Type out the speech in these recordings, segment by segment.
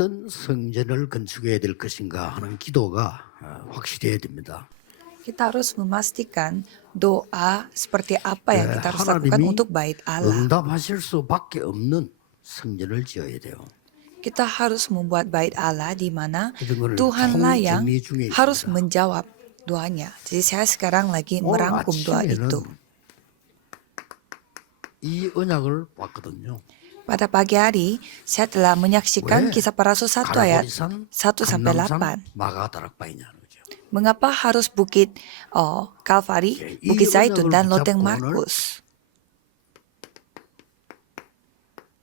어떤 성전을 건축해야 될 것인가 하는 기도가 확실해야 됩니다. Kita harus memastikan doa seperti apa yang kita harus lakukan 하나님이 untuk bait Allah. 응답하실 수밖에 없는 성전을 지어야 돼요. Kita harus membuat bait Allah di mana 이런 거를 Tuhanlah yang 총정리 중에 harus 있습니다. menjawab doanya. Jadi saya sekarang lagi 오늘 merangkum doa itu. 아침에는 이 언약을 봤거든요. Pada pagi hari, saya telah menyaksikan 왜 kisah para rasul 1 ayat 갈보리산, 1 sampai 감람산, 8. 마가다락바이냐는 거죠. Mengapa harus bukit Kalvari, 이 Bukit Zaitun, 언약을 dan loteng 붙잡고 Markus?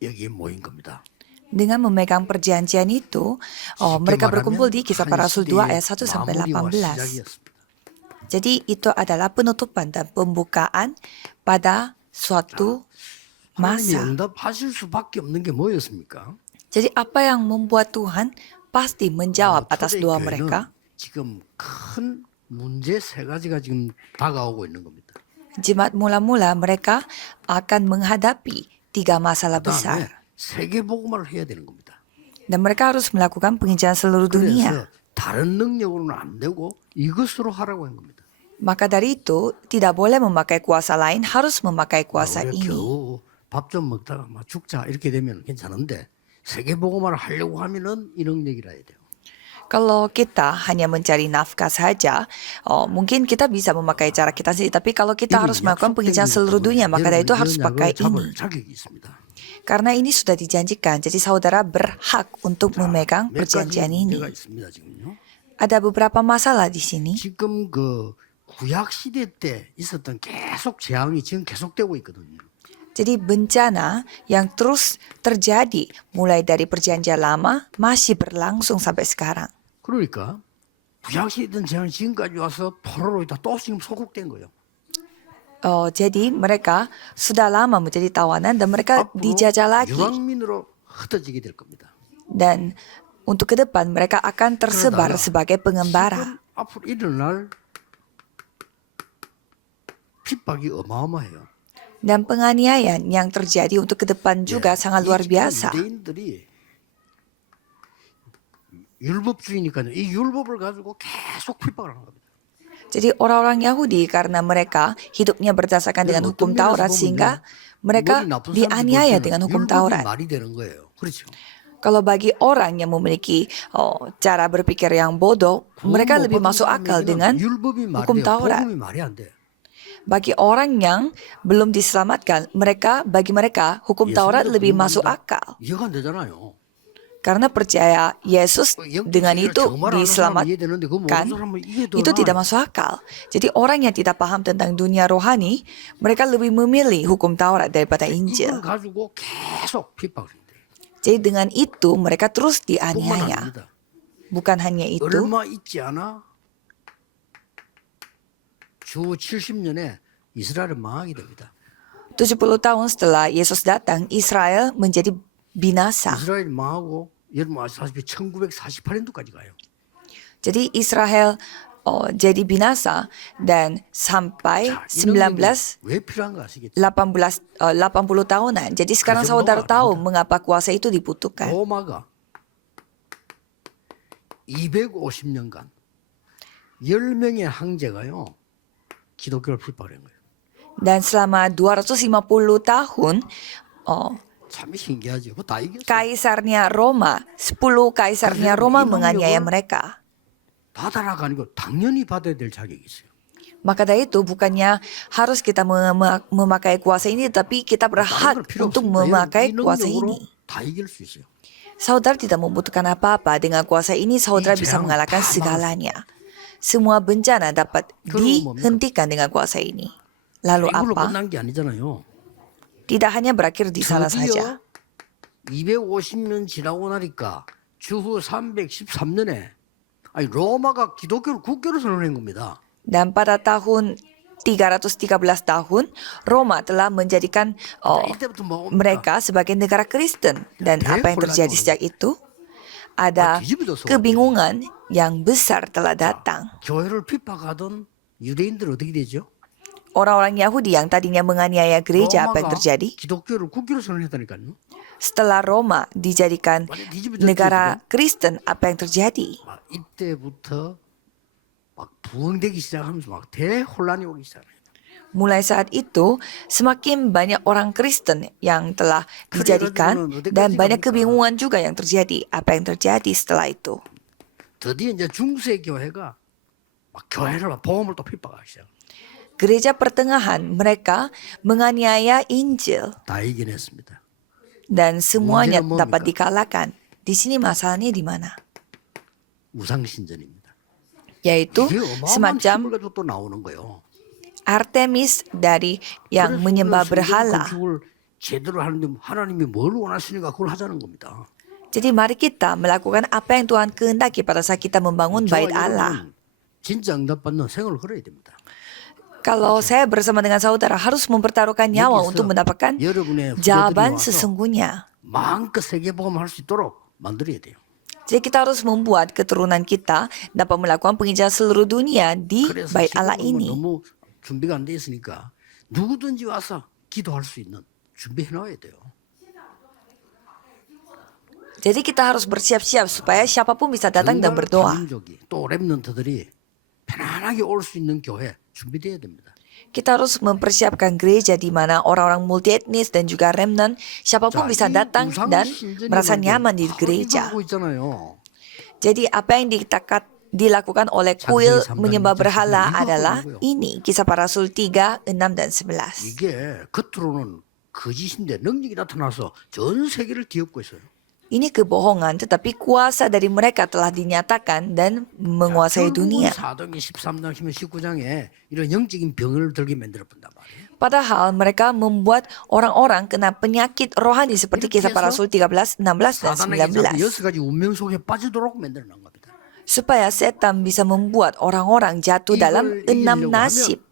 여기에 모인 겁니다. Dengan memegang perjanjian itu, mereka berkumpul di kisah para rasul 2 ayat 1 sampai 18. Jadi itu adalah penutupan dan pembukaan pada suatu 하나님이 masa. 응답하실 수밖에 없는 게 뭐였습니까? Jadi apa yang membuat Tuhan pasti menjawab atas doa 초대교회는 mereka? 지금 큰 문제 세 가지가 지금 다가오고 있는 겁니다. Jemaat mula-mula mereka akan menghadapi 3 masalah 그다음에 besar. 세계복음화를 해야 되는 겁니다. Dan mereka harus melakukan penginjilan seluruh 그래서 dunia. 다른 능력으로는 안 되고 이것으로 하라고 한 겁니다. Maka dari itu, tidak boleh memakai kuasa lain, harus memakai kuasa 우리가 ini. 겨우 밥 좀 먹다가 막 죽자 이렇게 되면 괜찮은데 세계복음화를 하려고 하면은 이 능력이라 해야 돼요. Kalau kita hanya mencari nafkah saja, mungkin kita bisa memakai cara kita sendiri. Tapi kalau kita harus melakukan penginjilan seluruh dunia, maka dari itu harus pakai ini. 자격이 있습니다. Karena ini sudah dijanjikan, jadi saudara berhak untuk memegang 몇 가지 perjanjian ini. 문제가 있습니다 지금요. Ada beberapa masalah di sini. 지금 그 구약 시대 때 있었던 계속 재앙이 지금 계속되고 있거든요. Jadi bencana yang terus terjadi mulai dari perjanjian lama masih berlangsung sampai sekarang. 그러니까 구약 시대 있던 재앙이 지금까지 와서 포로로 있다 또 지금 소국된 거예요. Jadi mereka sudah lama menjadi tawanan dan mereka dijajah lagi. 유황민으로 흩어지게 될 겁니다. Dan untuk ke depan mereka akan tersebar 그러다가 sebagai pengembara. 지금 앞으로 일어날 핍박이 어마어마해요. Dan penganiayaan yang terjadi untuk ke depan juga sangat luar biasa. 유대인들이 율법주의니까요. 이 율법을 가지고 계속 핍박을 하는 겁니다. Jadi orang-orang Yahudi karena mereka hidupnya berdasarkan dengan hukum Taurat sehingga mereka dianiaya dengan hukum Taurat. 말이 되는 거예요. 그렇죠. Kalau bagi orang yang memiliki cara berpikir yang bodoh, mereka lebih masuk akal dengan 율법이 말이 hukum 돼요. Taurat. 복음이 말이 안 돼. Bagi orang yang belum diselamatkan, bagi mereka hukum Taurat lebih masuk akal. 이해가 안 되잖아요. Karena percaya Yesus dengan itu diselamatkan, itu tidak masuk akal. Jadi orang yang tidak paham tentang dunia rohani, mereka lebih memilih hukum Taurat daripada Injil. 이걸 가지고 계속 핍박을 한대. Jadi dengan itu mereka terus 뿐만 dianiaya. 아닙니다. Bukan hanya itu, 얼마 있지 않아 주 70년에 이스라엘은 망하게 됩니다. 70 tahun setelah Yesus datang, Israel menjadi binasa. 이스라엘 망하고 여러분 아시다시피 1948년도까지 가요. Jadi Israel jadi binasa dan sampai 자, 이 능력이 1980 왜 필요한가 아시겠죠? tahunan. Jadi sekarang saudara tahu mengapa kuasa itu dibutuhkan. 로마가 250년간 10명의 황제가요 기독교를 핍박한 거예요. Dan selama 250 tahun, 참 신기하죠. 그거 다 이겼어요. kaisarnya Roma, 10 kaisarnya Roma menganiaya mereka. 다 달아가 아니고 당연히 받아야 될 자격이 있어요. Maka dari itu bukannya harus kita memakai kuasa ini, tapi kita berhak 다른 걸 필요 untuk 없습니다. memakai 이 kuasa 능력으로 ini. 다 이길 수 있어요. Saudara tidak membutuhkan apa-apa. Dengan kuasa ini saudara 이 bisa 재앙 mengalahkan 다 segalanya. Semua bencana dapat dihentikan dengan kuasa ini. Lalu 이걸로 apa? 끝난 게 아니잖아요. Tidak hanya berakhir di sana saja. 드디어 250년 지나고 나니까 주후 313년에 아니 로마가 기독교를 국교로 선언한 겁니다. Dan pada tahun 313 tahun, Roma telah menjadikan 이때부터 뭐 mereka sebagai negara Kristen. Dan apa yang terjadi sejak itu? Ada kebingungan yang besar telah datang. 교회를 핍박하던 유대인들 어떻게 되죠? Orang-orang Yahudi yang tadinya menganiaya gereja, apa yang 로마가 terjadi? 기독교를 국교로 선언했다니까요. setelah Roma dijadikan 완전 뒤집어졌죠, negara Kristen, apa yang terjadi? 막 이때부터 막 부흥되기 시작하면서 막 대혼란이 오기 시작해요. Mulai saat itu, semakin banyak orang Kristen yang telah dijadikan dan banyak kebingungan juga yang terjadi. Apa yang terjadi setelah itu? 드디어 이제 중세 교회가 막 교회를 막 복음을 또 핍박하기 시작. Gereja pertengahan mereka menganiaya Injil 다 이겨냈습니다. dan semuanya 문제는 뭡니까? dapat dikalahkan. Di sini masalahnya di mana? 우상신전입니다. Yaitu 이게 어마어마한 semacam 힘을 가지고 또 나오는 거예요. Artemis dari yang 그래서 menyembah 우리가 성전 berhala. 건축을 제대로 하는데 하나님이 뭘 원하시니까 그걸 하자는 겁니다. Jadi mari kita melakukan apa yang Tuhan kehendaki pada saat kita membangun bait 저와 Allah. 여러분은 진짜 응답받는 생활을 걸어야 됩니다. Kalau saya bersama dengan saudara harus mempertaruhkan nyawa 여기서 untuk mendapatkan 여러분의 jawaban 후대들이 와서 sesungguhnya. 마음껏 세계복음 할 수 있도록 만들어야 돼요. Jadi kita harus membuat keturunan kita dapat melakukan penginjilan seluruh dunia di 그래서 bait Allah 지금은 ini. 너무 준비가 안 돼 있으니까 누구든지 와서 기도할 수 있는 준비해 놔야 돼요. Jadi kita harus bersiap-siap supaya siapapun bisa datang dan 정말 berdoa. 다민족이 또 랩런트들이 편안하게 올 수 있는 교회 준비돼야 됩니다. Kita harus mempersiapkan gereja di mana orang-orang multietnis dan juga remnant siapapun bisa datang dan merasa nyaman di gereja. 하고 있잖아요. Jadi apa yang dilakukan oleh kuil menyembah berhala adalah ini, Kisah Para Rasul 3, 6 dan 11. 이게 겉으로는 거짓인데 능력이 나타나서 전 세계를 뒤엎고 있어요. Ini kebohongan, tetapi kuasa dari mereka telah dinyatakan dan menguasai dunia. 4장에 13장 19장에 이런 영적인 병을 들게 만들어 본단 말이에요. Padahal mereka membuat orang-orang kena penyakit rohani seperti Kisah Para Rasul 13, 16 dan 사단에게 19. 6가지 운명 속에 빠지도록 만들어 놓은 겁니다. Supaya setan bisa membuat orang-orang jatuh dalam 6 nasib.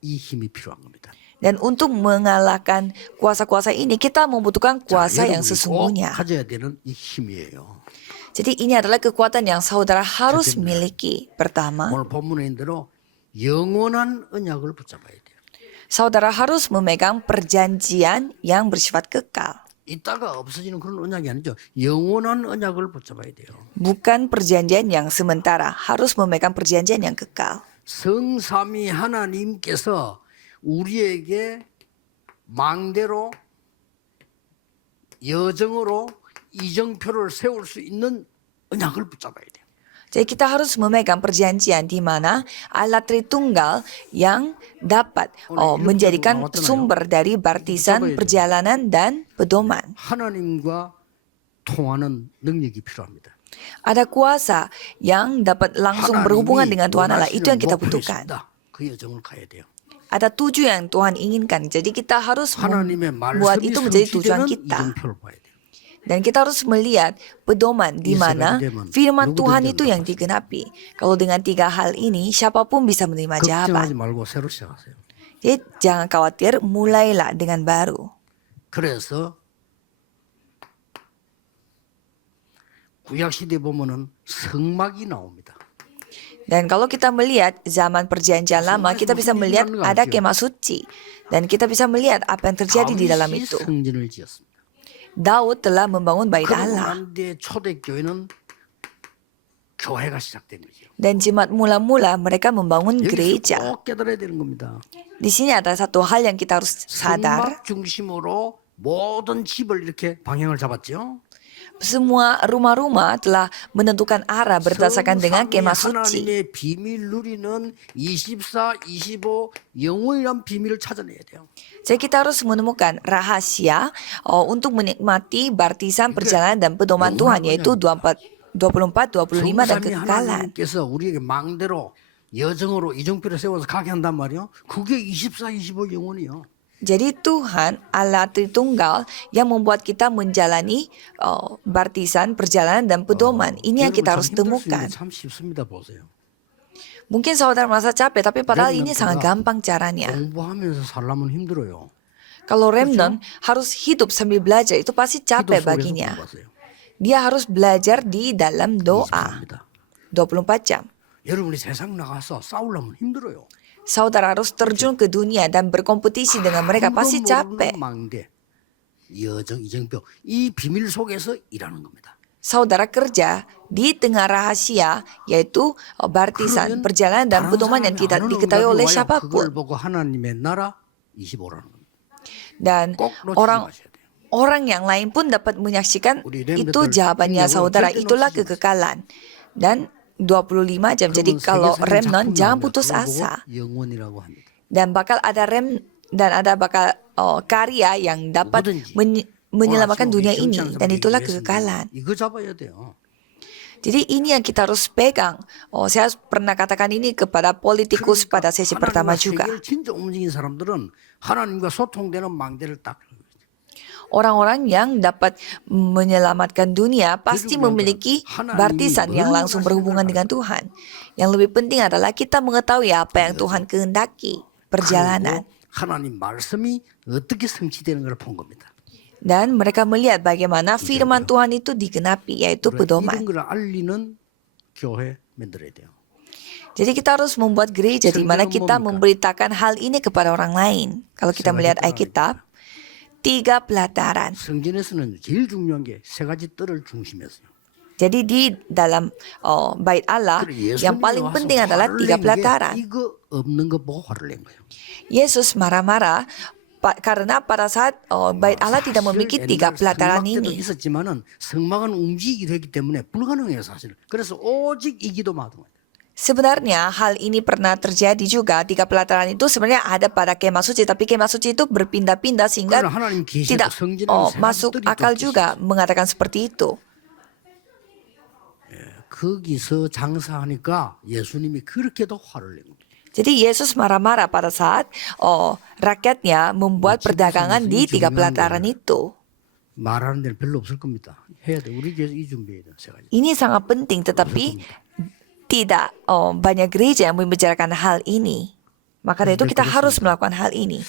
이 힘이 필요한 겁니다. Dan untuk mengalahkan kuasa-kuasa ini kita membutuhkan kuasa 여러분이 yang 꼭 sesungguhnya. 가져야 되는 이 힘이에요. Jadi ini adalah kekuatan yang saudara harus miliki. Pertama, 오늘 본문에 있는 대로 영원한 언약을 붙잡아야 돼요. saudara harus memegang perjanjian yang bersifat kekal. 있다가 없어지는 그런 언약이 아니죠. 영원한 언약을 붙잡아야 돼요. Bukan perjanjian yang sementara, harus memegang perjanjian yang kekal. 성삼위 하나님께서 우리에게 망대로 여정으로 이정표를 세울 수 있는 언약을 붙잡아야 돼요. Jadi kita harus memegang perjanjian di mana Allah Tritunggal yang dapat menjadikan sumber dari baptisan, perjalanan, dan pedoman. 하나님과 통하는 능력이 필요합니다. Ada kuasa yang dapat langsung berhubungan dengan Tuhan Allah. Itu yang kita butuhkan. 그 여정을 가야 돼요. Ada tujuan yang Tuhan inginkan. Jadi kita harus 하나님의 membuat 말씀이 itu menjadi tujuan 성취되는 kita. 이정표를 봐야 돼요. Dan kita harus melihat pedoman di mana firman Tuhan itu yang digenapi. Kalau dengan 3 hal ini, siapapun bisa menerima jawaban. 걱정하지 말고 새로 시작하세요. Jadi jangan khawatir, mulailah dengan baru. 그래서 구약 시대 보면은 성막이 나옵니다. Dan kalau kita melihat zaman perjanjian lama, kita bisa melihat ada kemah suci. Dan kita bisa melihat apa yang terjadi di dalam 다윗이 itu. 성전을 지었습니다. Daud telah membangun bait Allah. 그런데 초대교회는 교회가 시작된 거죠. Dan jemaat mula-mula mereka membangun 여기서 gereja. 꼭 깨달아야 되는 겁니다. Di sini ada satu hal yang kita harus sadar. 성막 중심으로 모든 집을 이렇게 방향을 잡았죠. Semua rumah-rumah telah menentukan arah berdasarkan dengan kemah suci. 하나님의 비밀 누리는 24, 25 영원이란 비밀을 찾아내야 돼요. Jadi kita harus menemukan rahasia untuk menikmati baptisan, perjalanan, dan pedoman Tuhan, yaitu 24, 25, dan 성삼위 kekekalan. 하나님께서 우리에게 망대로 여정으로 이정표를 세워서 가게 한단 말이요. 그게 24, 25 영원이요. Jadi Tuhan Allah Tritunggal yang membuat kita menjalani baptisan, perjalanan, dan pedoman. Ini yang kita harus temukan. 참 쉽습니다. 보세요. Mungkin saudara merasa capek, tapi padahal ini sangat gampang caranya. 공부하면서 살려면 힘들어요. Kalau remnant harus hidup sambil belajar, itu pasti capek 기도 속에서 baginya. 공부하세요. Dia harus belajar di dalam doa 24 jam. 여러분이 세상 나가서 싸우려면 힘들어요. Saudara harus terjun ke dunia dan berkompetisi dengan mereka, pasti capek. 망대. 이정표 이 비밀 속에서 일하는 겁니다. Saudara kerja di tengah rahasia, yaitu baptisan, 그러면 perjalanan dan 다른 pedoman yang 사람이 tidak 아는 diketahui 응답이 oleh 와요. 그걸 siapapun. 보고 하나님의 나라 25라는 겁니다. Dan 꼭 놓치지 orang 마셔야 돼요. orang yang lain pun dapat menyaksikan 우리 itu 렘들들 jawabannya 힘내고요. saudara, 절대 itulah 놓치지 마세요. kekekalan. Dan 25 jam. Jadi 그러면 kalau 세계사진 remnant 작품이 jangan 나옵니다. putus 그걸 보고 asa. 영원이라고 합니다. Dan bakal ada bakal karya yang dapat 뭐든지 menyelamatkan 오늘 dunia 아침에 우리 ini, 경찰 dan 사람들이 itulah 얘기했습니다. kekekalan. 이거 잡아야 돼요. Jadi ini yang kita harus pegang. Saya pernah katakan ini kepada politikus pada sesi pertama 하나님과 juga. 세계를 진짜 움직인 사람들은 하나님과 소통되는 망대를 딱 Orang-orang yang dapat menyelamatkan dunia pasti memiliki baptisan yang langsung berhubungan dengan Tuhan. Yang lebih penting adalah kita mengetahui apa yang Tuhan kehendaki, perjalanan. 그리고 하나님 말씀이 어떻게 성취되는 걸 본 겁니다. Dan mereka melihat bagaimana firman Tuhan itu digenapi, yaitu 이런 pedoman. 걸 알리는 교회 만들어야 돼요. Jadi kita harus membuat gereja di mana kita memberitakan hal ini kepada orang lain. Kalau kita melihat Alkitab, 3 pelataran. 성전에서는 제일 중요한 게 세 가지 뜰을 중심했어요. Jadi di dalam bait Allah, yang paling penting adalah 3 pelataran. 이거 없는 거 보고 화를 낸 거예요. Yesus marah-marah karena pada saat bait Allah tidak memiliki 3 pelataran 성막 때도 ini. 있었지만은 성막은 움직이기도 했기 때문에 불가능해요 사실. 그래서 오직 이 기도만 하던 거예요. Sebenarnya hal ini pernah terjadi juga. 3 pelataran itu sebenarnya ada pada kemah suci, tapi kemah suci itu berpindah-pindah sehingga 그러나 하나님 계시고 tidak 성전에는 세 가지 masuk 뜰이 akal 또 juga mengatakan seperti itu. 거기서 장사하니까 예수님이 그렇게도 화를 낸 겁니다. Jadi Yesus marah-marah pada saat rakyatnya membuat perdagangan di 3 pelataran itu. 말하는 데는 별로 없을 겁니다. 해야 돼. 우리 교회에서 이 준비해야 돼. 세 가지. Ini sangat penting, tetapi tidak banyak gereja yang membicarakan hal ini. Maka dari itu kita harus melakukan hal ini.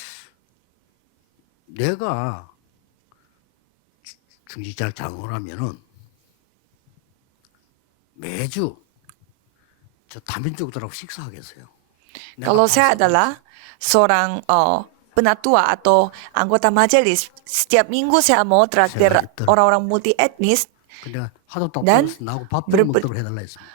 내가 중직자 장로라면은 매주 저 다민족들하고 식사하겠어요. Kalau saya adalah seorang penatua atau anggota majelis, setiap minggu saya mau traktir orang-orang multi etnis 근데 하도 Dan 답답해서 나하고 밥 좀 먹도록 해달라 했습니다.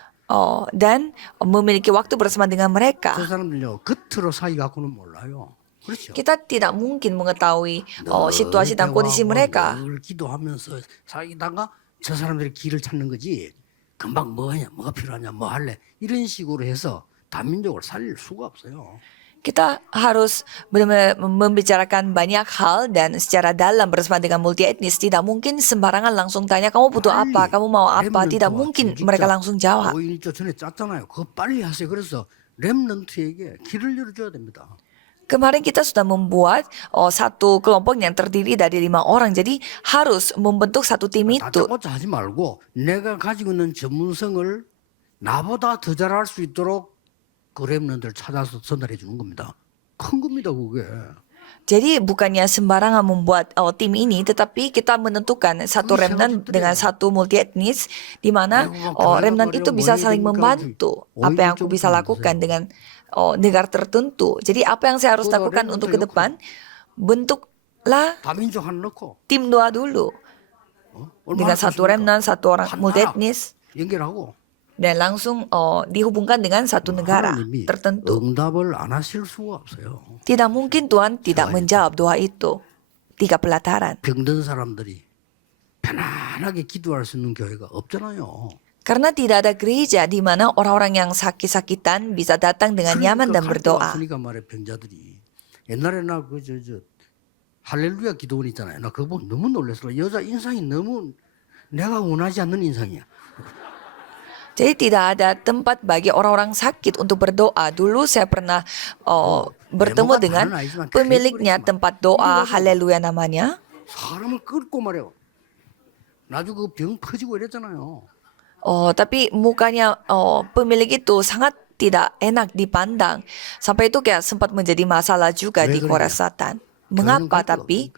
dan memiliki waktu bersama dengan mereka. 저 사람들요 겉으로 사이 갖고는 몰라요. 그렇죠. Kita tidak mungkin mengetahui situasi dan kondisi mereka. 늘 기도하면서 사이다가 저 사람들이 길을 찾는 거지. 금방 뭐 하냐, 뭐가 필요하냐, 뭐 할래 이런 식으로 해서 다민족을 살릴 수가 없어요. Kita harus benar-benar membicarakan banyak hal dan secara dalam bersama dengan multi etnis. Tidak mungkin sembarangan langsung tanya kamu butuh apa, kamu mau apa. Tidak mungkin mereka langsung jawab. 5.16 전에 짰잖아요. 그거 빨리 하세요. 그래서 렘넌트에게 길을 열어줘야 됩니다. Kemarin kita sudah membuat satu kelompok yang terdiri dari 5 orang. Jadi harus membentuk satu tim itu. 다짜고짜 하지 말고 내가 가지고 있는 전문성을 나보다 더 잘할 수 있도록 그 렘넌트를 찾아서 전달해 주는 겁니다. 큰 겁니다 그게. Jadi bukannya sembarangan membuat tim ini, tetapi kita menentukan satu remnant dengan satu multi etnis, di mana remnant itu bisa saling membantu. Apa yang aku bisa lakukan dengan negara tertentu. Jadi apa yang saya harus lakukan untuk ke depan, bentuklah 다민족 하나 넣고 tim doa dulu. Dengan satu remnant, satu orang multi etnis, 연결하고 dan langsung dihubungkan dengan satu negara 하나님이 tertentu. 응답을 안 하실 수가 없어요. Tidak mungkin Tuhan tidak menjawab doa itu. 3 pelataran. 병든 사람들이 편안하게 기도할 수 있는 교회가 없잖아요. Karena tidak ada gereja di mana orang-orang yang sakit-sakitan bisa datang dengan nyaman dan berdoa. 그러니까 말해 병자들이 옛날에 나 할렐루야 기도원 있잖아요. 나 그거 보고 너무 놀랐어요. 여자 인상이 너무 내가 원하지 않는 인상이야. Jadi tidak ada tempat bagi orang-orang sakit untuk berdoa. Dulu saya pernah bertemu dengan pemiliknya tempat doa, haleluya namanya. 사람을 끌고 말해요. 나중에 그 병 퍼지고 이랬잖아요. Tapi mukanya pemilik itu sangat tidak enak dipandang. Sampai itu kayak sempat menjadi masalah juga di Korea Selatan. Mengapa tapi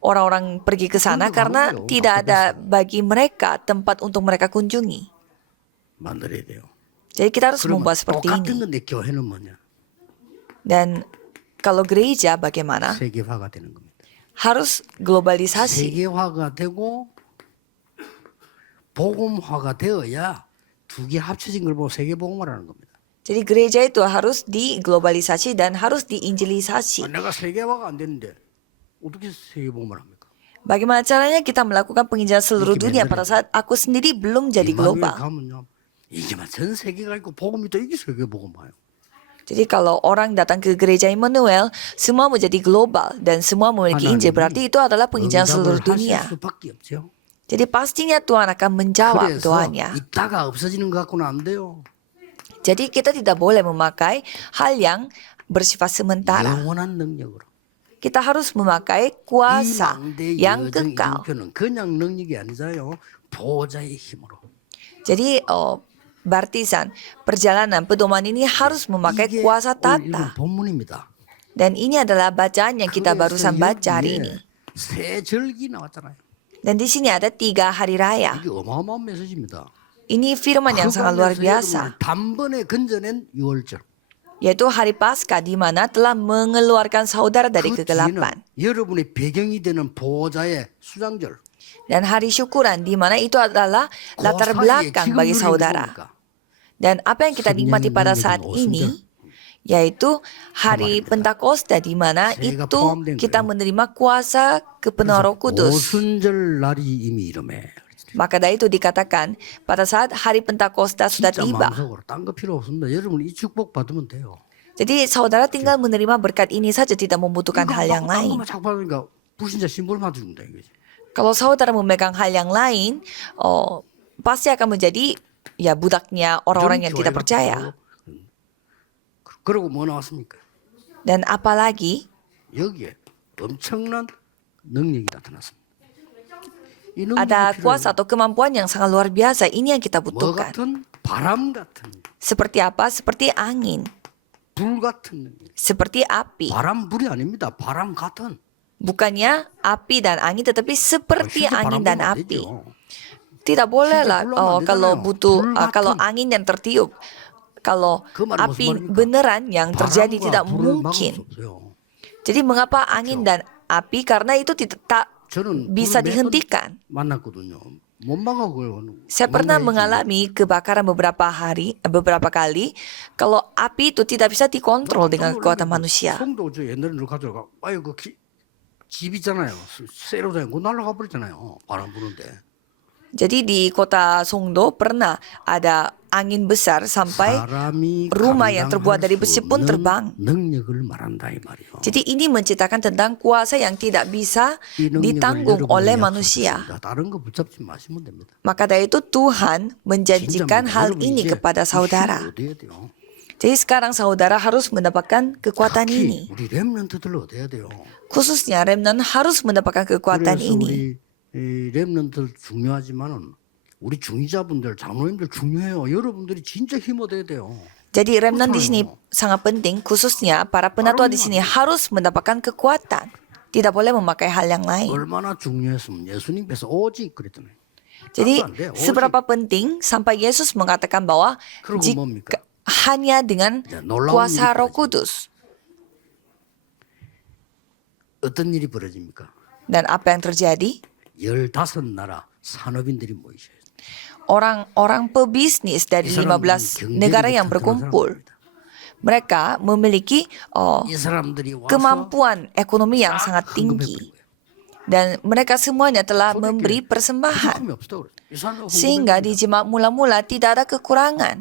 orang-orang pergi ke sana? Karena tidak ada bagi mereka tempat untuk mereka kunjungi. 만들어야 돼요. Jadi kita harus membuat seperti 똑같은 ini. 건데 교회는 뭐냐? Dan kalau gereja bagaimana? 세계화가 되는 겁니다. harus globalisasi. 세계화가 되고 복음화가 되어야 두 개 합쳐진 걸 보고 세계복음화라는 겁니다. Jadi gereja itu harus diglobalisasi dan harus diinjilisasi. 내가 세계화가 안 되는데 어떻게 세계복음화를 합니까? Bagaimana caranya kita melakukan penginjilan seluruh dunia pada saat aku sendiri belum jadi 이마누엘 global? 가면요. 이게만 전 세계가 있고 복음이 또 이게 세계복음화예요. Jadi kalau orang datang ke gereja Immanuel, semua menjadi global dan semua memiliki Injil. Berarti itu adalah penginjilan seluruh 응답을 하실 dunia. 수밖에 없죠. Jadi pastinya Tuhan akan menjawab 그래서 doanya. 있다가 없어지는 것 갖고는 안 돼요. Jadi kita tidak boleh memakai hal yang bersifat sementara. 영원한 능력으로. Kita harus memakai 이 kuasa 망대 yang 여정 kekal. 이름표는 그냥 능력이 아니잖아요. 보호자의 힘으로. Jadi baptisan, perjalanan pedoman ini harus memakai 이게 kuasa 오늘 읽은 tata. 본문입니다. Dan ini adalah bacaan yang kita barusan baca hari ini. 새 절기 나왔잖아요. Dan di sini ada 3 hari raya. 이게 어마어마한 메시지입니다. Ini firman yang sangat luar 그간에서 biasa. 여러분을 단번에 건져낸 6월절. Yaitu hari Paskah di mana telah mengeluarkan saudara dari 그 뒤에는 kegelapan. 여러분의 배경이 되는 보호자의 수장절. Dan hari syukuran di mana itu adalah latar belakang bagi saudara. Dan apa yang kita nikmati pada saat ini yaitu hari Pentakosta di mana itu kita menerima kuasa kepenuhan Roh Kudus. 오순절 날이 이미 이름에. Maka dari itu dikatakan pada saat hari Pentakosta sudah 진짜 tiba. 마음속으로 딴 거 필요 없습니다. 여러분 이 축복 받으면 돼요. Jadi saudara tinggal menerima berkat ini saja, tidak membutuhkan hal yang lain. 자꾸 받으니까 불신자 심볼 맞습니다. Kalau saudara memegang hal yang lain, pasti akan menjadi ya budaknya orang-orang yang tidak percaya. 그리고 뭐 나왔습니까? Dan apalagi 여기에 엄청난 능력이 나타났습니다. 이 능력이 ada 필요해요. kuasa atau kemampuan yang sangat luar biasa. Ini yang kita 뭐 butuhkan. 같은 바람 같은 Seperti apa? Seperti angin, 불 같은 능력. seperti api. 바람 불이 아닙니다. 바람 같은. Bukannya api dan angin, tetapi seperti 실제 angin 바람 dan 불면 안 api. 되죠. Tidak bolehlah 불 나면 안 kalau 되잖아요. butuh 불 같은. kalau angin yang tertiup. Kalau 그 말은 무슨 api 말입니까? beneran yang terjadi 바람과 tidak 불을 막을 수 mungkin. 없어요. Jadi mengapa angin dan api? Karena itu tak 저는 bisa 불을 매번 dihentikan. 만났거든요. 못 막아고요. Saya pernah mengalami kebakaran beberapa kali. Kalau api itu tidak bisa dikontrol dengan kekuatan manusia. 송도 저 옛날에 늘 가져가. 아유 집 있잖아요. 새로 된 거 날아가 버리잖아요. 바람 부는데. Jadi di kota Songdo pernah ada angin besar sampai 사람이 rumah yang terbuat dari 감당할 besi 수 pun 없는 terbang. 능력을 말한다 이 말이요. Jadi ini menceritakan tentang kuasa yang tidak bisa 이 능력을 ditanggung 여러분이 oleh 약속했습니다. manusia. 다른 거 붙잡지 마시면 됩니다. Maka dari itu Tuhan 진짜 menjanjikan hal 여러분 ini 이제 kepada 힘을 saudara. 얻어야 돼요. Jadi sekarang saudara harus mendapatkan kekuatan 특히 ini. 우리 렘넌트들 얻어야 돼요. Khususnya remnant harus mendapatkan kekuatan 그래서 ini. 우리 이 렘넌트들 중요하지만은 우리 중위자분들, 장로님들 중요해요. 여러분들이 진짜 힘 얻어야 돼요. Jadi remnant di sini sangat penting, khususnya para penatua di sini harus mendapatkan kekuatan. Tidak boleh memakai hal yang lain. 얼마나 중요했으면 예수님께서 오직 그랬잖아요. Jadi 안 돼, 오직. seberapa penting sampai Yesus mengatakan bahwa 그리고 jika 뭡니까? hanya dengan 자, 놀라운 kuasa 일이 Roh 벌어집니다. Kudus. 어떤 일이 벌어집니까? Dan apa yang terjadi? 15나라 산업인들이 모이셔요. Orang-orang pebisnis dari 이 사람은 15 경제력이 negara yang 튼튼한 berkumpul. 사람들입니다. Mereka memiliki 이 사람들이 와서 kemampuan ekonomi yang 싹 sangat 헌금해 tinggi. 버린 거예요. Dan mereka semuanya telah 소득에 memberi persembahan. 부족함이 없다고 그래요. 이 사람들 Sehingga 헌금해 di 버린 거예요. jemaat mula-mula tidak ada kekurangan.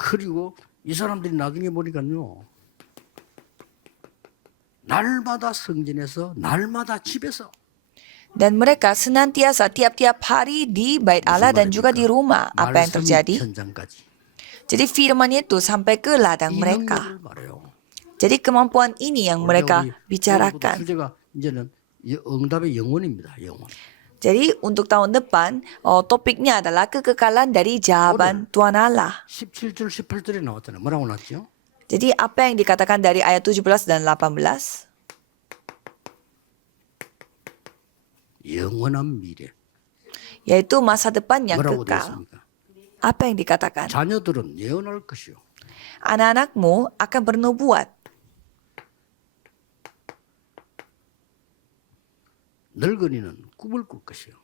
그리고 이 사람들이 나중에 보니까요. 날마다 성전에서 날마다 집에서 Dan mereka senantiasa tiap-tiap hari di bait Allah dan juga di rumah. Apa yang 말씀 terjadi? 현장까지 Jadi firman itu sampai ke ladang 이 mereka. 능력을 말해요. Jadi kemampuan ini yang mereka bicarakan. 주제가 이제는 응답의 영혼입니다. 영혼. Jadi untuk tahun depan topiknya adalah kekekalan dari jawaban Tuhan Allah. 17절 18절에 나왔잖아요. 뭐라고 나왔죠? Jadi apa yang dikatakan dari ayat 17 dan 18? 영원한 미래. Yaitu masa depan yang 뭐라고 되어 kekal. 있습니까? Apa yang dikatakan? 자녀들은 예언할 것이요. Anak-anakmu akan bernubuat. 늙은이는 꿈을 꿀 것이요.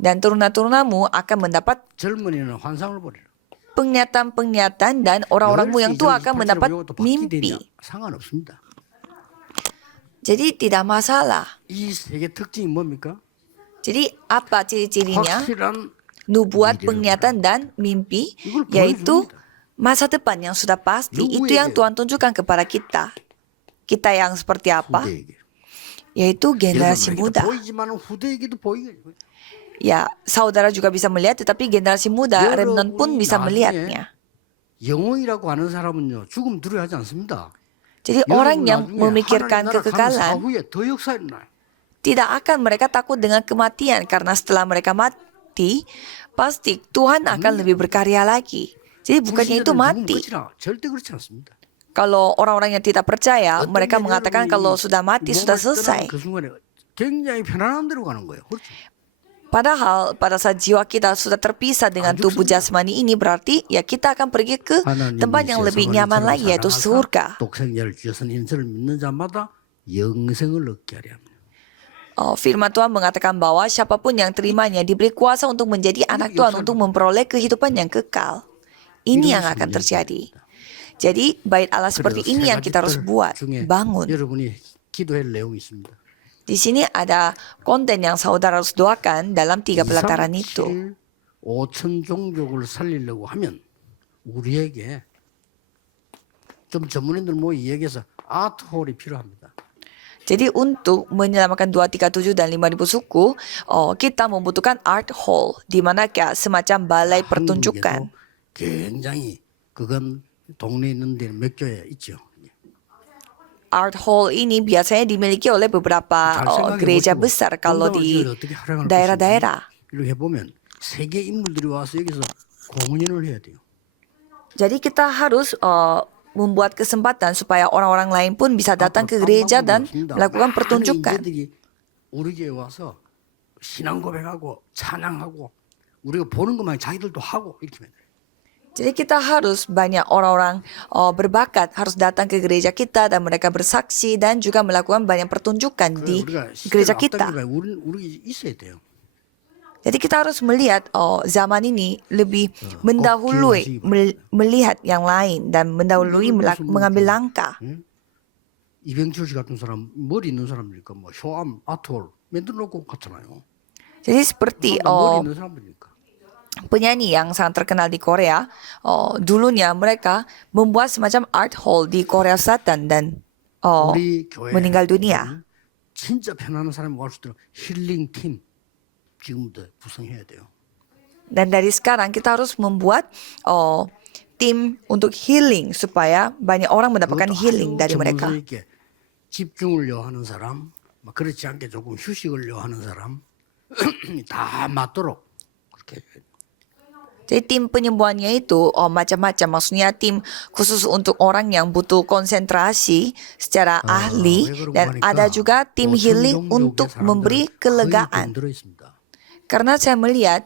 Dan turunan-turunamu akan mendapat 젊은이는 환상을 보리라. penglihatan-penglihatan dan orang-orangmu yang tua akan mendapat 또 바뀌되냐 mimpi. 상관없습니다. Jadi tidak masalah. 이 세계 특징이 뭡니까? Jadi apa ciri-cirinya? 확실한 Nubuat, penglihatan, dan mimpi, yaitu masa depan yang sudah pasti. Itu yang Tuhan tunjukkan kepada kita. Kita yang seperti apa? 후대에게. Yaitu generasi 여러분에게도 muda. 보이지만 후대에게도 보이게. Ya, saudara juga bisa melihat, tetapi generasi muda, remnant pun bisa 나중에 melihatnya. 영혼이라고 하는 사람은요 죽음 두려워하지 않습니다. Jadi orang yang 나중에 memikirkan 하나님 나라 가는 kekekalan, 사후에 더 역사 일어나요. tidak akan mereka takut dengan kematian, karena setelah mereka mati, pasti Tuhan akan lebih berkarya lagi. Jadi bukannya itu mati. 절대 그렇지 않습니다. Kalau orang-orang yang tidak percaya, 어떤 mereka 게 mengatakan 여러분이 kalau sudah mati, sudah 몸을 떠나는 selesai. 그 순간에 굉장히 편안한 데로 가는 거예요. 그렇죠? Padahal pada saat jiwa kita sudah terpisah dengan tubuh jasmani ini, berarti ya kita akan pergi ke tempat yang lebih nyaman lagi, yaitu surga. 독생자를 주셔서 인생을 믿는 자마다 영생을 얻게 하려 합니다. Firman Tuhan mengatakan bahwa siapapun yang terimanya diberi kuasa untuk menjadi anak Tuhan, untuk memperoleh kehidupan yang kekal. Ini yang akan terjadi. Jadi bait Allah seperti ini yang kita harus buat, bangun. 여러분이 기도할 내용이 있습니다. Di sini ada konten yang saudara harus doakan dalam 3 pelataran itu. 5천 종족을 살리려고 하면 우리에게 좀 전문인들 모이 얘기해서 아트홀이 필요합니다. Jadi untuk menyelamatkan 237 dan 5.000 suku, kita membutuhkan art hall, di mana kayak semacam balai pertunjukan. 한국에도 굉장히 그건 동네에 있는 데 몇 교회 있죠. Art hall ini biasanya dimiliki oleh beberapa gereja besar kalau di daerah-daerah. 이렇게 보면 세계 인물들이 와서 여기서 공연을 해야 돼요. Jadi kita harus membuat kesempatan supaya orang-orang lain pun bisa datang ke gereja dan melakukan pertunjukan. 우리 교회 와서 신앙 고백하고 찬양하고 우리가 보는 것만 자기들도 하고 이렇게 해야 돼요. Jadi kita harus banyak orang-orang berbakat harus datang ke gereja kita dan mereka bersaksi dan juga melakukan banyak pertunjukan di gereja kita. 우리 있어야 돼요. Jadi kita harus melihat zaman ini lebih mendahului melihat yang lain dan mendahului mengambil langkah. 이병철 씨 같은 사람 머리 있는 사람이니까 뭐 효암 아트홀 만들어 놓고 갔잖아요. Jadi seperti 머리 있는 사람이니까. penyanyi yang sangat terkenal di Korea, dulunya mereka membuat semacam art hall di Korea Selatan dan 우리 교회 meninggal dunia. 진짜 편안한 사람이 올 수 있도록 힐링 팀 지금부터 구성해야 돼요. Dan dari sekarang kita harus membuat tim untuk healing supaya banyak orang mendapatkan healing dari mereka. 있게 집중을 요하는 사람, 막 그렇지 않게 조금 휴식을 요하는 사람 다 맞도록 그렇게. Jadi tim penyembuhannya itu macam-macam. Maksudnya tim khusus untuk orang yang butuh konsentrasi secara ahli. Dan ada juga tim healing untuk memberi kelegaan. Karena saya melihat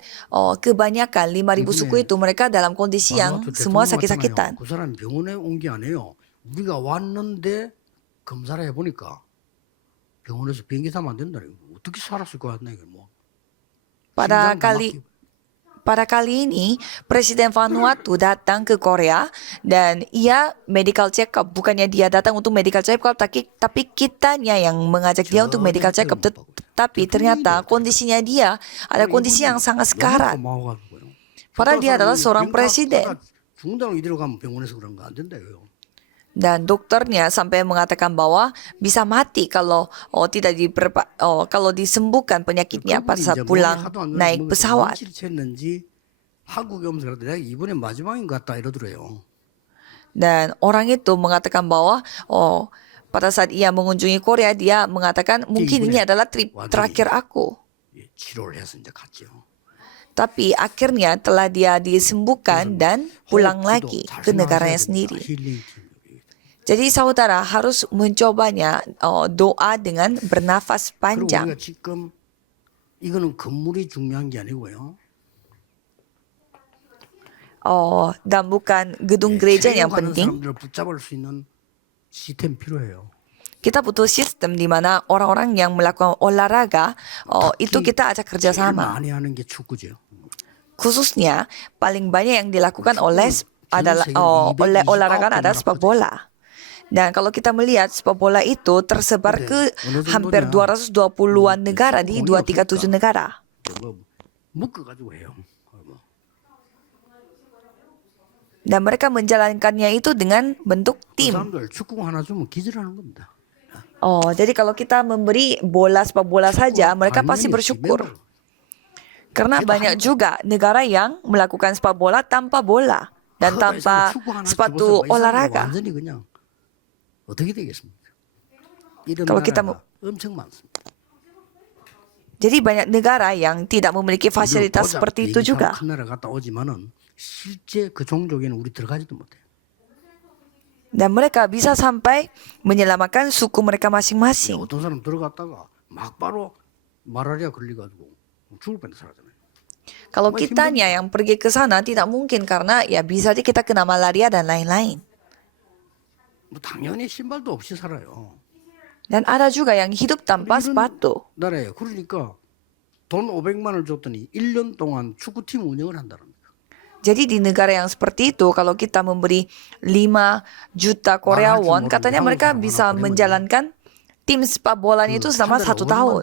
kebanyakan 5.000 suku itu mereka dalam kondisi yang semua sakit-sakitan. 그 사람 병원에 온 게 아니에요. 우리가 왔는데 검사를 해보니까 병원에서 비행기 타면 안 된다. 어떻게 살았을 것 같나 이거 뭐. Pada kali ini, Presiden Vanuatu datang ke Korea dan ia medical check up. Bukannya dia datang untuk medical check up, tapi kitanya yang mengajak dia untuk medical check up. Tapi ternyata kondisinya dia ada kondisi yang sangat sekarat. Padahal dia adalah seorang presiden. 중당을 이대로 가면 병원에서 그런 거 안 된다고요. Dan dokternya sampai mengatakan bahwa bisa mati kalau kalau disembuhkan penyakitnya pada saat pulang naik pesawat. 한국에 오면서 내가 이번에 마지막인 것 같다 이러더래요. Dan orang itu mengatakan bahwa pada saat ia mengunjungi Korea dia mengatakan mungkin ini adalah trip terakhir aku. 치료를 해서 이제 갔죠. Tapi akhirnya telah dia disembuhkan dan pulang lagi ke negaranya sendiri. Jadi saudara harus mencobanya doa dengan bernafas panjang. 우리가 지금 이거는 건물이 중요한 게 아니고요. Dan bukan gedung gereja yang penting. 붙잡을 수 있는 시스템 필요해요. kita butuh sistem di mana orang-orang yang melakukan olahraga itu kita ajak 제일 kerjasama. 많이 하는 게 축구죠. Khususnya paling banyak yang dilakukan oleh 전 세계 oleh 229 olahraga 개 adalah sepak bola. Dan kalau kita melihat sepak bola itu tersebar ke hampir 220-an negara di 237 negara. 뭐 묶어가지고 해요. 뭐. Dan mereka menjalankannya itu dengan bentuk 그 tim. 사람들 축구 하나 주면 기절하는 겁니다. Jadi kalau kita memberi sepak bola saja, mereka pasti bersyukur. Karena banyak juga negara yang melakukan sepak bola tanpa bola dan tanpa sepatu olahraga. 완전히 그냥 어떻게 되겠습니까? 이런 Kalau kita 나라가 엄청 많습니다. Jadi banyak negara yang tidak memiliki fasilitas seperti itu juga. 큰 나라 갔다 오지만은 실제 그 종족에는 우리 들어가지도 못해요. Dan mereka bisa sampai menyelamatkan suku mereka masing-masing. 어떤 사람 들어갔다가 막 바로 말라리아 걸려가지고 죽을 뻔 살았잖아요. Kalau kitanya yang pergi ke sana tidak mungkin karena ya bisa aja kita kena malaria dan lain-lain. 뭐 당연히 신발도 없이 살아요. Dan ada juga yang hidup tanpa sepatu. 나라에 그러니까 돈 500만 원 줬더니 1년 동안 축구팀 운영을 한다는 거예요. Jadi di negara yang seperti itu kalau kita memberi 5 juta Korea won, katanya mereka bisa menjalankan tim sepak bolanya itu selama 1 tahun.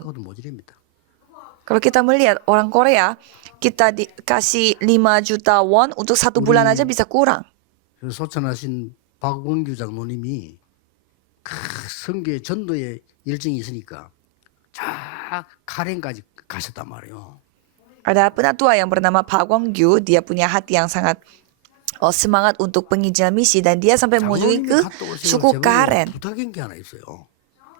Kalau kita melihat orang Korea, kita dikasih 5 juta won untuk 1 bulan aja bisa kurang. 소천하신 박원규 장로님이 성교의 전도에 일정이 있으니까 자 카렌까지 가셨단 말이에요. Ada penatua yang bernama Pak Wong-gyu, dia punya hati yang sangat semangat untuk penginjilan misi dan dia sampai mengunjungi ke suku Karen. 부탁인 게 하나 있어요.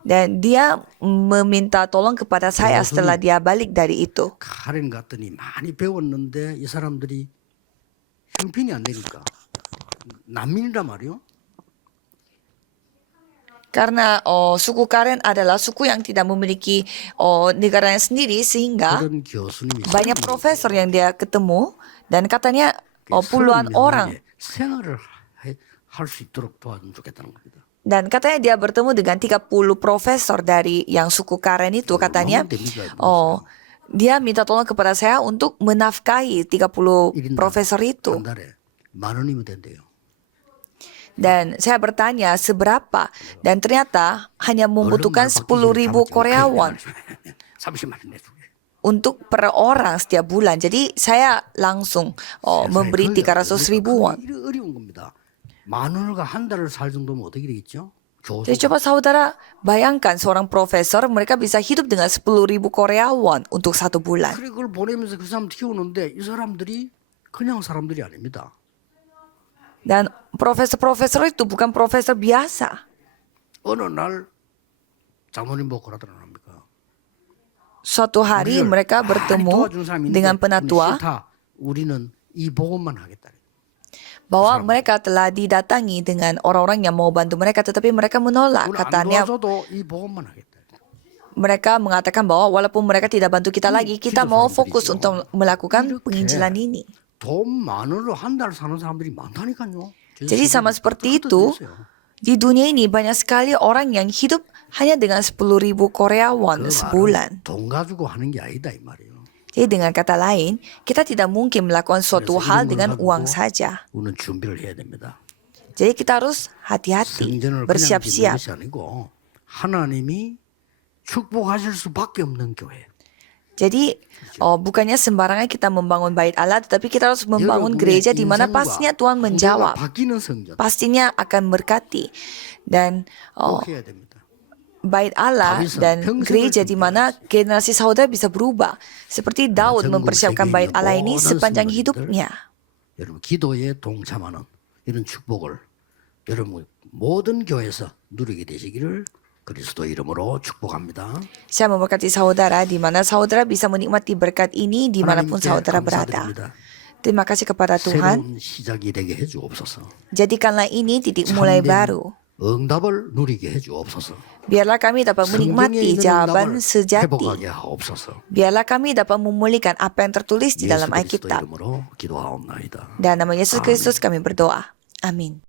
Dan dia meminta tolong kepada saya setelah dia balik dari itu. 카렌 갔더니 많이 배웠는데 이 사람들이 형편이 안 되니까 난민이란 말이요. Karena suku Karen adalah suku yang tidak memiliki negaranya sendiri sehingga 그런 교수님이 banyak profesor yang dia ketemu dan katanya puluhan orang. 생활을 할 수 있도록 도와주면 좋겠다는 겁니다. Dan katanya dia bertemu dengan 30 profesor dari yang suku Karen itu katanya. Dia minta tolong kepada saya untuk menafkahi 30 profesor itu. 한 달에 10,000원이면 된대요. Dan saya bertanya seberapa dan ternyata hanya membutuhkan 10.000 Korea won 30만 원 내주게. untuk per orang setiap bulan. Jadi saya langsung memberi 300.000 won. 이게 어려운 겁니다. 10,000원과 한 달을 살 정도면 어떻게 되겠죠? Jadi coba saudara bayangkan seorang profesor mereka bisa hidup dengan 10.000 Korea won untuk 1 bulan. 그래 그걸 보내면서 그 사람 키우는데 이 사람들이 그냥 사람들이 아닙니다. Dan profesor-profesor itu bukan profesor biasa. 어느 날 장모님 보고 그러더라는 겁니까? Suatu hari mereka bertemu dengan penatua 우리는 이 복음만 하겠다. bahwa mereka telah didatangi dengan orang-orang yang mau bantu mereka tetapi mereka menolak. Katanya 이 복음만 하겠다. mereka mengatakan bahwa walaupun mereka tidak bantu kita lagi, kita mau fokus untuk melakukan penginjilan ini. 돈 많으로 한 달 사는 사람들이 많다니까요. Jadi sama seperti itu, di dunia ini banyak sekali orang yang hidup hanya dengan 10.000 Korea won sebulan. 돈 가지고 하는 게 아니다 이 말이에요. Jadi dengan kata lain, kita tidak mungkin melakukan suatu hal dengan uang saja. 우리는 준비를 해야 됩니다. Jadi kita harus hati-hati, 성전을 그냥 bersiap-siap. 짓는 것이 아니고 하나님이 축복하실 수밖에 없는 교회. Jadi bukannya sembarangan kita membangun bait Allah, tetapi kita harus membangun gereja di mana pastinya Tuhan menjawab. 바뀌는 성전. Pastinya akan berkati. Dan 꼭 해야 됩니다. bait Allah dan gereja di mana generasi saudara bisa berubah. Seperti Daud mempersiapkan bait Allah ini sepanjang hidupnya. 여러분 기도에 동참하는 이런 축복을 여러분 모든 교회에서 누리게 되시기를 그리스도 이름으로 축복합니다. Saya memberkati saudara di mana saudara bisa menikmati berkat ini dimanapun 하나님께 saudara berada. 감사드립니다. Terima kasih kepada Tuhan. 새로운 시작이 되게 해주옵소서. Jadikanlah ini titik mulai baru. 응답을 누리게 해주옵소서. Biarlah kami dapat 성경에 menikmati 있는 jawaban 응답을 sejati. 회복하게 하옵소서. Biarlah kami dapat memulihkan apa yang tertulis di 예수 dalam 그리스도 Alkitab. 이름으로 기도하옵나이다. Dan nama Yesus Kristus kami berdoa. Amin.